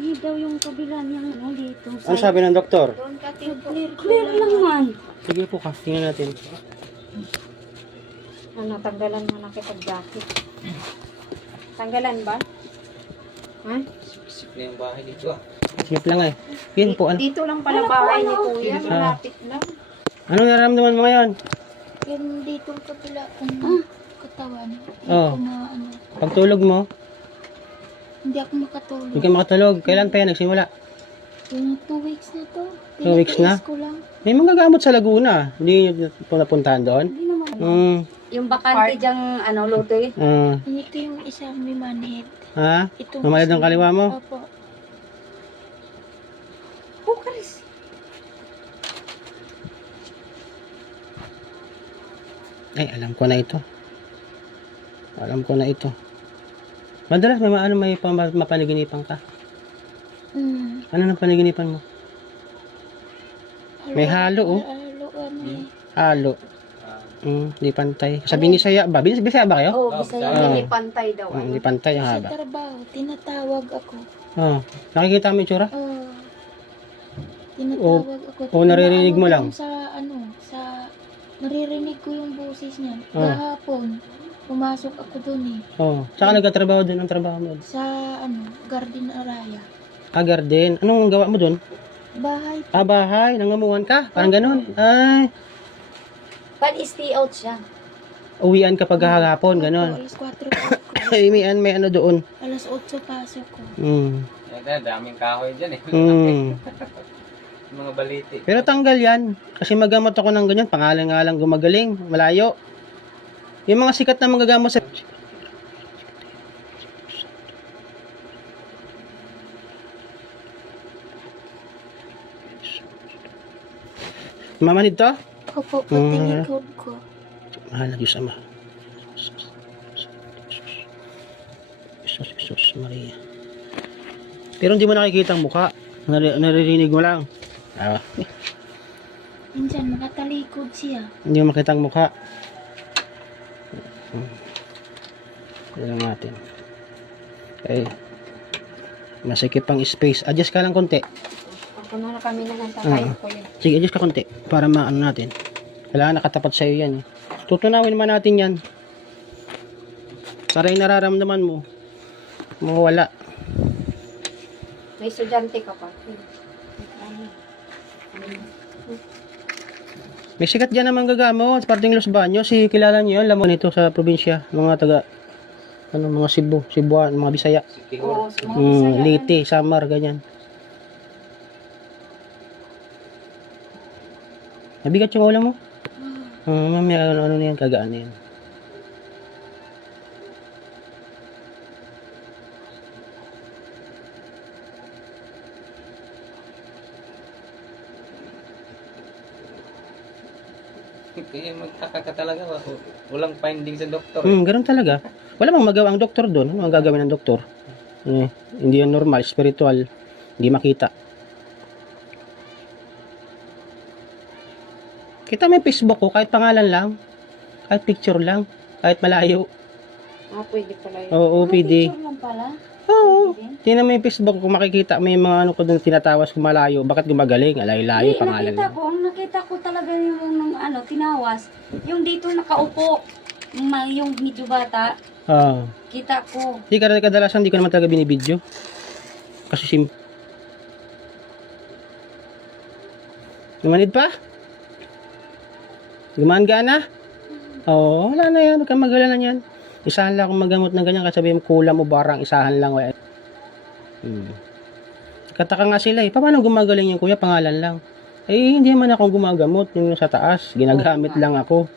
Hindi daw yung kabila niyang ano dito. Ano sabi ng doktor? Clear lang man. Sige po ka, tingnan natin. Ano, tanggalan mo na kita jacket. Tanggalan ba? Ha? Isip na yung bahay dito ah. Snip lang eh. Yun po, ano? Dito lang pala bahay ni Kuya. Malapit lang. Anong nararamdaman mo ngayon? Yung dito kabila kong katawan. Oo. Ano, Pagtulog mo, hindi ako makatulog. hindi ka makatulog. Kailan pa yan nagsimula? Yung 2 weeks na to. 2 weeks na? Pinatiis ko lang. May mga gamot sa Laguna. Hindi nyo napuntahan doon? Hindi naman. Hmm. Yung bakante dyang ano, loto eh. Ito yung isang may manhead. Ha? Itong Mamalad ang isang- kaliwa mo? Opo. Pukaris. Ay, alam ko na ito. Alam ko na ito. Madalas may mapanaginipan ka. Ano nang panaginipan mo? May halo, oh. Halo, ano eh. Halo. Di pantay. Sabi ni Saya ba? Bisaya ba kayo? Oo, Bisaya. Oo. Hindi pantay daw. Hindi pantay ang Sa haba. trabaho, tinatawag ako. Nakikita mo yung itsura? Tinatawag ako. o naririnig mo lang? Naririnig ko yung boses niya. Kahapon, pumasok ako dun eh. Saka nagkatrabaho doon ang trabaho mo? Sa Garden Araya. Garden. Anong gawa mo doon? Bahay. Bahay. Nangamuhan ka? Parang ganun. Ay. Pag-stay out siya. Uwian ka pag hahapon, ganun. Alas 4 pasok ko. Ay, may ano doon. Alas 8 pasok ko. Daming kahoy dyan eh. Mga baliti. Pero tanggal yan. Kasi magamot ako ng ganyan. Pangalan nga lang gumagaling. Malayo. Yung mga sikat na magagamot sa... Mamanid to? Opo, patingikod ko. Mahal na Diyos Ama. Jesus Maria. Pero hindi mo nakikita ang mukha. Naririnig mo lang. Minsan, nakatalikod siya. Hindi mo makita ang mukha. Tignan natin. Okay. Masikip ang space. Adjust ka lang konti. Ako na kami na ng tatay ko yun. Sige, adjust ka konti. Para maano natin. Kailangan nakatapat sa'yo yan. Tutunawin naman natin yan. Para yung nararamdaman mo. Mawala. May estudyante ka pa. May sikat dyan naman gagamot. Parting Los Baños. Si kilala niyo yun. Lamon ito sa probinsya. Mga taga mga Cebu, Cebuan, mga Bisaya. Oo, sa mga Bisaya. Leyte, Samar, ganyan. Nabigat yung ulo mo? Mamaya ano na yan, kagaan na yan. Kaya magtaka ka talaga. Walang finding sa doktor. Ganun talaga. Wala mang magawa ang doktor doon. Ano ang gagawin ng doktor? Hindi yan normal, spiritual. Hindi makita. Kita may Facebook ko, kahit pangalan lang. Kahit picture lang. Kahit malayo. Pwede pala yun. Oo, PD. Picture lang pala. Oo. Tingnan mo yung Facebook ko, makikita may mga ano ko doon tinatawas kung malayo. Bakit gumagaling? Alayo-layo, pangalan lang. Nakita ko talaga yung tinawas. Yung dito nakaupo. Yung medyo bata. Kita ko. Hindi kadalasan, hindi ko naman talaga binibidyo. Kasi simple. Gumanid pa? Gumaan na? Oo, wala na yan. Huwag kang mag-alala yan. Isahan lang akong magamot ng ganyan. Kasi sabihin mo kulam o barang, isahan lang. Kataka nga sila eh. Paano gumagaling yung kuya? Pangalan lang. Hindi man ako gumagamot. Yung sa taas, ginagamit lang ako.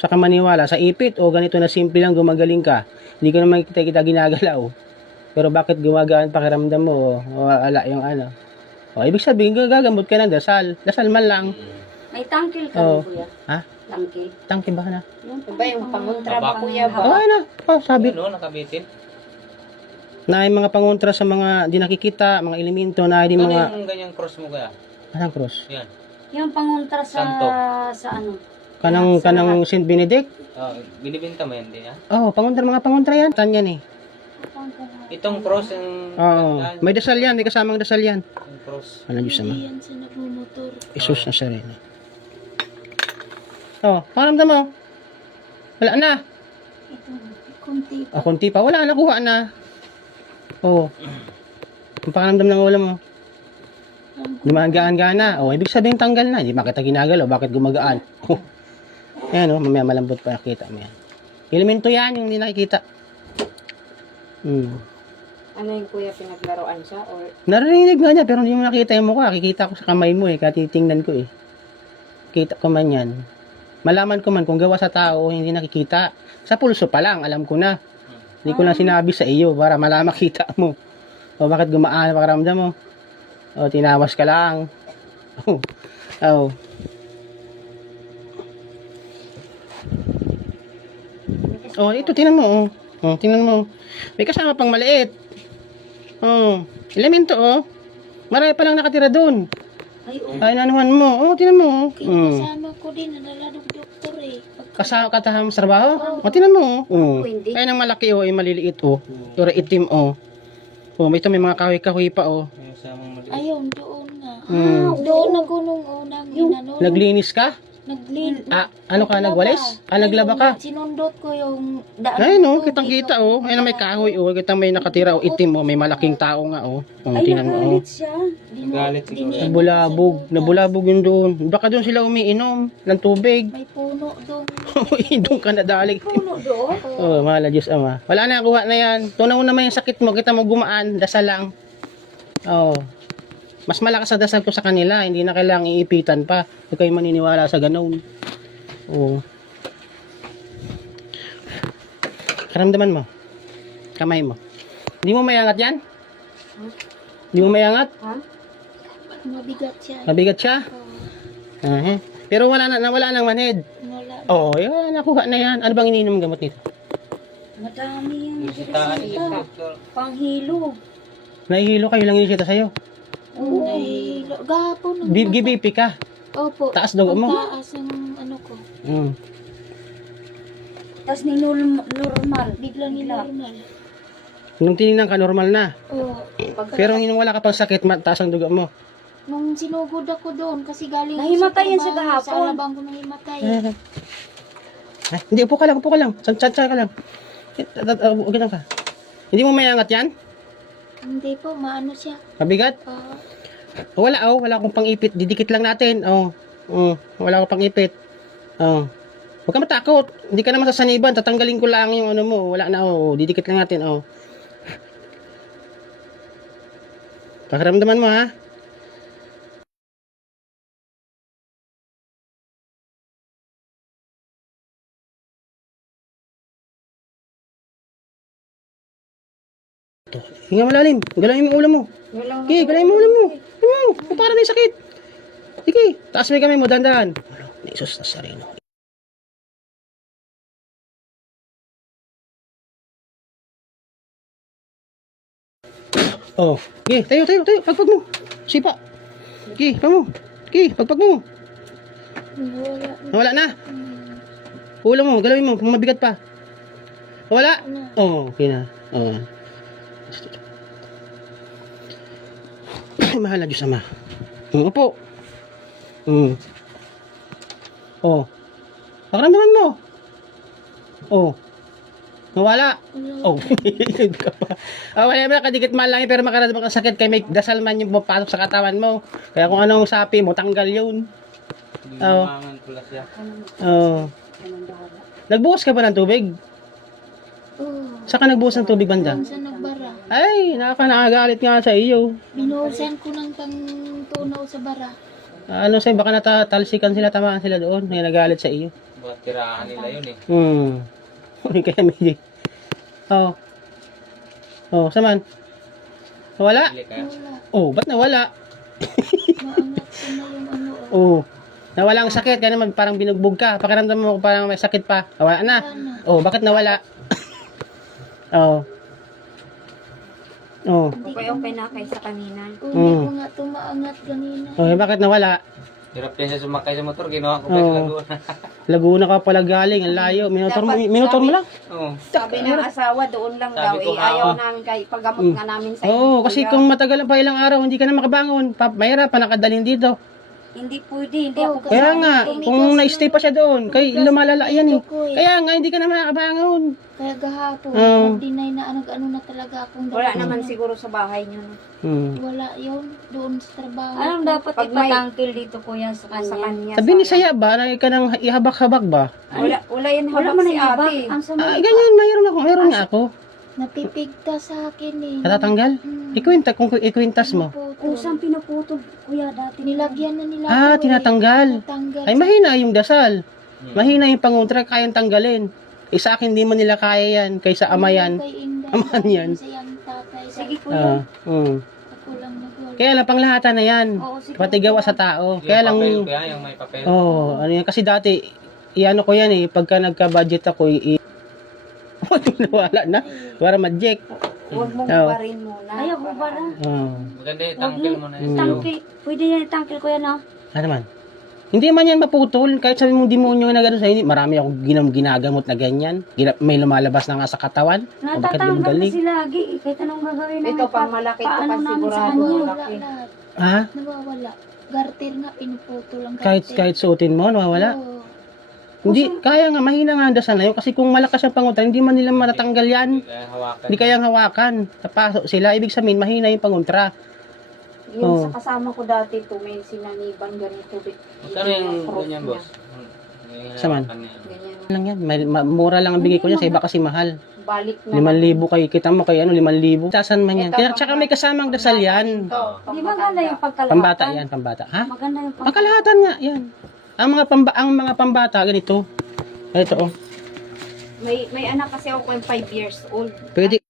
Saka maniwala sa ipit o ganito na simple lang gumagaling ka. Hindi ko naman kita ginagalaw. Pero bakit gumagaan pakiramdam mo? Wala yung ano. Ibig sabihin, gagamot ka ng dasal. Dasal man lang. May tangkil ka kuya. Ha? Tangkil. Tangki ba na? Yung pangontra ba kuya ba? Ano? Sabi. Ano, nakabitin? Na yung mga pangontra sa mga di nakikita, mga elemento na hindi Ano mga... yung ganyang cross mo kaya? Anong cross? Yan. Yung pangontra sa Santo. sa ano? Kanang Saint Benedict? Binibinta mo yan din ha? Mga pangontra yan. Tan yan eh. Itong cross yung... Oo. May dasal yan, may kasamang dasal yan. Yung cross. Ano Diyos ama? Hindi yan sa nagmumotor. Isus na siya rin. Oh, pakiramdam mo. Wala na. Kunti pa. Konti pa. Wala, nakuha na. Oh. Ang pakiramdam ng ulo mo. Gumagaan na. Oh, ibig sabihin tanggal na. Hindi makita ginagalaw. Bakit gumagaan? Oh. Ayan, oh. Mamaya malambot pa nakita mo yan. Elemento yan, yung hindi nakikita. Ano yung kuya, pinaglaruan siya? Or Narinig nga niya, pero hindi mo nakita yung mukha. Kikita ko sa kamay mo eh. Katitingnan ko eh. Kita ko man yan. Malaman ko man kung gawa sa tao, hindi nakikita. Sa pulso pa lang, alam ko na. Hindi ko lang sinabi sa iyo para malaman makita mo. O bakit gumaan ang pakiramdam mo? O tinawas ka lang. Oh. Oh, ito tingnan mo oh. Oh, tingnan mo. May kasama pang maliit. Oh, elemento oh. Marami pa lang nakatira doon. Ay, nanuhan mo. Oh, tingnan mo. Oh. Kasama ko din, nadala ng doktor eh. Kasama ka sa trabaho? O, tingnan mo. Oh. hindi. Ayun ang malaki oh, ay maliliit oh. Pero itim oh. Oh, may mga kahoy-kahoy pa oh. Yung samang maliit. Ayun, doon nga. Hmm. Doon ako nung unang inano. Naglinis ka? Ano ka, nagwalis? Naglaba ka? Sinundot ko yung daan. Ayun oh, ng tubig. kitang-kita oh. Ayun may kahoy oh. Kitang may nakatira oh, itim oh. May malaking tao nga oh. Oh, tingnan mo oh. siya. Nagalit siguro. Nabulabog yun doon. Baka doon sila umiinom ng tubig. May puno doon. Doon ka nadali. Puno doon. Oh, mahal na Diyos Ama. Wala na, kuha na yan. Tunaw naman yung sakit mo. Kita mo gumaan, dasal lang. Oh. Mas malakas sa dasal ko sa kanila. Hindi na kailangang iipitan pa. Huwag kayo maniniwala sa ganun. Oh. Karamdaman mo. Kamay mo. Hindi mo mayangat yan? Hindi mo mayangat? Ha? Mabigat siya. Mabigat siya? Pero wala nang manhid. Wala. Oo, yan, nakuha na yan. Ano bang iniinom ng gamot nito? Madami yung Bisitaan resita. yung doktor. Panghilo. Nahihilo kayo lang inisita sa'yo. Ay, gahapon. GBP ka. Opo. Taas dugo mo. Taas ang ano ko. Tapos ni normal. Biglang normal. Nung tinignan ka, normal na. Oo. Pero nung wala ka pang sakit, taas ang dugo mo. Nung sinugod ako doon, kasi galing Nahimatay yan sa trabaho, gahapon. Sa alabang ko nahimatay. Ay, hindi, upo ka lang. Tsa ka lang. Huwag ka. Hindi mo mayangat yan? Hindi po, maano siya. Mabigat? Wala akong pang-ipit. Didikit lang natin. Wala akong pang-ipit. Huwag ka matakot. Hindi ka naman sasaniban. Tatanggalin ko lang yung ano mo. Wala na, didikit lang natin, Pakiramdaman mo, ha? Hinga malalim. Galawin mo ulo mo. Okay, galawin mo ulo mo. Para may sakit. Sige, taas mo yung kamay mo, dandan. Naisus na sarino. Oh, okay, tayo. Pagpag mo. Sipa. Okay, pa mo. Okay, pagpag mo. Wala na. Ulo mo, galawin mo, kung mabigat pa. Wala. Okay na. Ay, mahal na Diyos Ama. Upo. Pakiramdaman mo. Nawala. Wala mo, kadikit man lang pero makaramdam ka sakit kay may dasal man yung papasok sa katawan mo. Kaya kung anong sapi mo, tanggal yun. Lumangan pula siya. Nagbuhos ka ba ng tubig? Saan ka nagbuhos ng tubig banda? Sa nagbara. Ay, nakagalit nga sa iyo. Binuhusan ko ng tunaw sa bara. Ano sa'yo, baka natatalsikan sila, tamaan sila doon. May nagalit sa iyo. Buat tirahan nila yun eh. Kaya medyo. Saman. Nawala? Pili ka. Wala. Ba't nawala? Maangat ko na yung ano. Nawala ang sakit, kaya naman parang binugbog ka. Pakiramdam mo kung parang may sakit pa. Nawala na. Bakit nawala? Okay na kaysa kanina. Hindi ko nga tumaangat kanina. Bakit nawala? Hirap din siya sumakay sa motor, ginawa ko pa sa Laguna. Laguna ka pala galing, ang layo. Minutor mo, Dapat minutor mo lang. Oo. Sabi ng asawa, doon lang Sabi daw. ko Eh, nga, ayaw oh. namin kay paggamot nga namin sa Oo, kasi kuya. kung matagal pa ilang araw, hindi ka na makabangon. Mahirap pa nakadalhin dito. Hindi pwede, hindi Oo, ako Kaya nga, Tumigas kung na-stay pa siya doon, kay lumalala yan eh. Ito ko eh. Kaya nga, hindi ka na makakabangon. Kaya gahapon, Oo. nag-deny na ano na talaga akong Wala dalawa. naman siguro sa bahay niyo. No? Wala yun, doon sa trabaho. Anong ko. dapat ipatangkil dito kuya sa kanya? Sabi ni Saya ba, na ka nang ihabak-habak ba? Wala yan Wala habak mo si na ate. Ang sama. Ganyan, mayroon nga ako. Napipigta sa akin eh. Natatanggal? Mm. Kung ikwintas mo. Pinuputol. Saan pinuputol kuya dati? Nilagyan na nila Ah, ako eh. tinatanggal. Tinatanggal. Ay, mahina yung dasal. Mahina yung panguntra, kayang tanggalin. Sa akin, di mo nila kaya yan. Kaysa ama yan. Kay Inday, Aman yan. sa iyang tatay. Sige Ah, kuya. Ako lang nagwala. Kaya lang, panglahatan na yan. Oo, sige. Pati gawa sa tao. Yung Kaya lang, papel, kaya yung may papel. ano yan, kasi dati, iano ko yan eh, pagka nagka-budget ako, nawala na, para ma-jack. Huwag mong Oo. hubarin muna. Ayaw, hubara. Maganda yung tangkil mo na yun. Tangkil. Pwede yan itangkil kuya no? Ano man? Hindi man yan maputol, kahit sabi mong demonyo na gano'n sa'yo, marami ako ginagamot na ganyan. May lumalabas na nga sa katawan. O, bakit Natatanggal galing? kasi lagi. Kahit anong gagawin namin. Ito pang malaki ito paano pang namin sa sigurado. kanya? Nawawala Malaki. lahat. Ha? Nawawala. Garter nga, pinuputol ang Kahit suotin mo, nawawala? Oo. Hindi, kaya nga, mahina nga ang dasal na yun. Kasi kung malakas ang panguntra, hindi man nila matatanggal yan. Kaya hawakan. Hindi kayang hawakan. Napasok sila. Ibig sabihin, mahina yung panguntra. Yung Oo. sa kasama ko dati, may sinaniban ganito. Magkano yung ganyan, boss? Saman? Ganyan. Lang yan. Mura lang ang bigay ko niya. Sa iba kasi mahal. Balik na. 5,000 kay kita mo kay 5,000. Tasan man yan. Ito, Kaya tsaka may kasamang dasal yan. Ito, Di ba ganda yung pagkalahatan? Pambata yan, pambata. Ha? Maganda yung Pagkalahatan nga yan. Ang mga pambata ganito. Ito oh. May anak kasi ako 5 years old. Pwede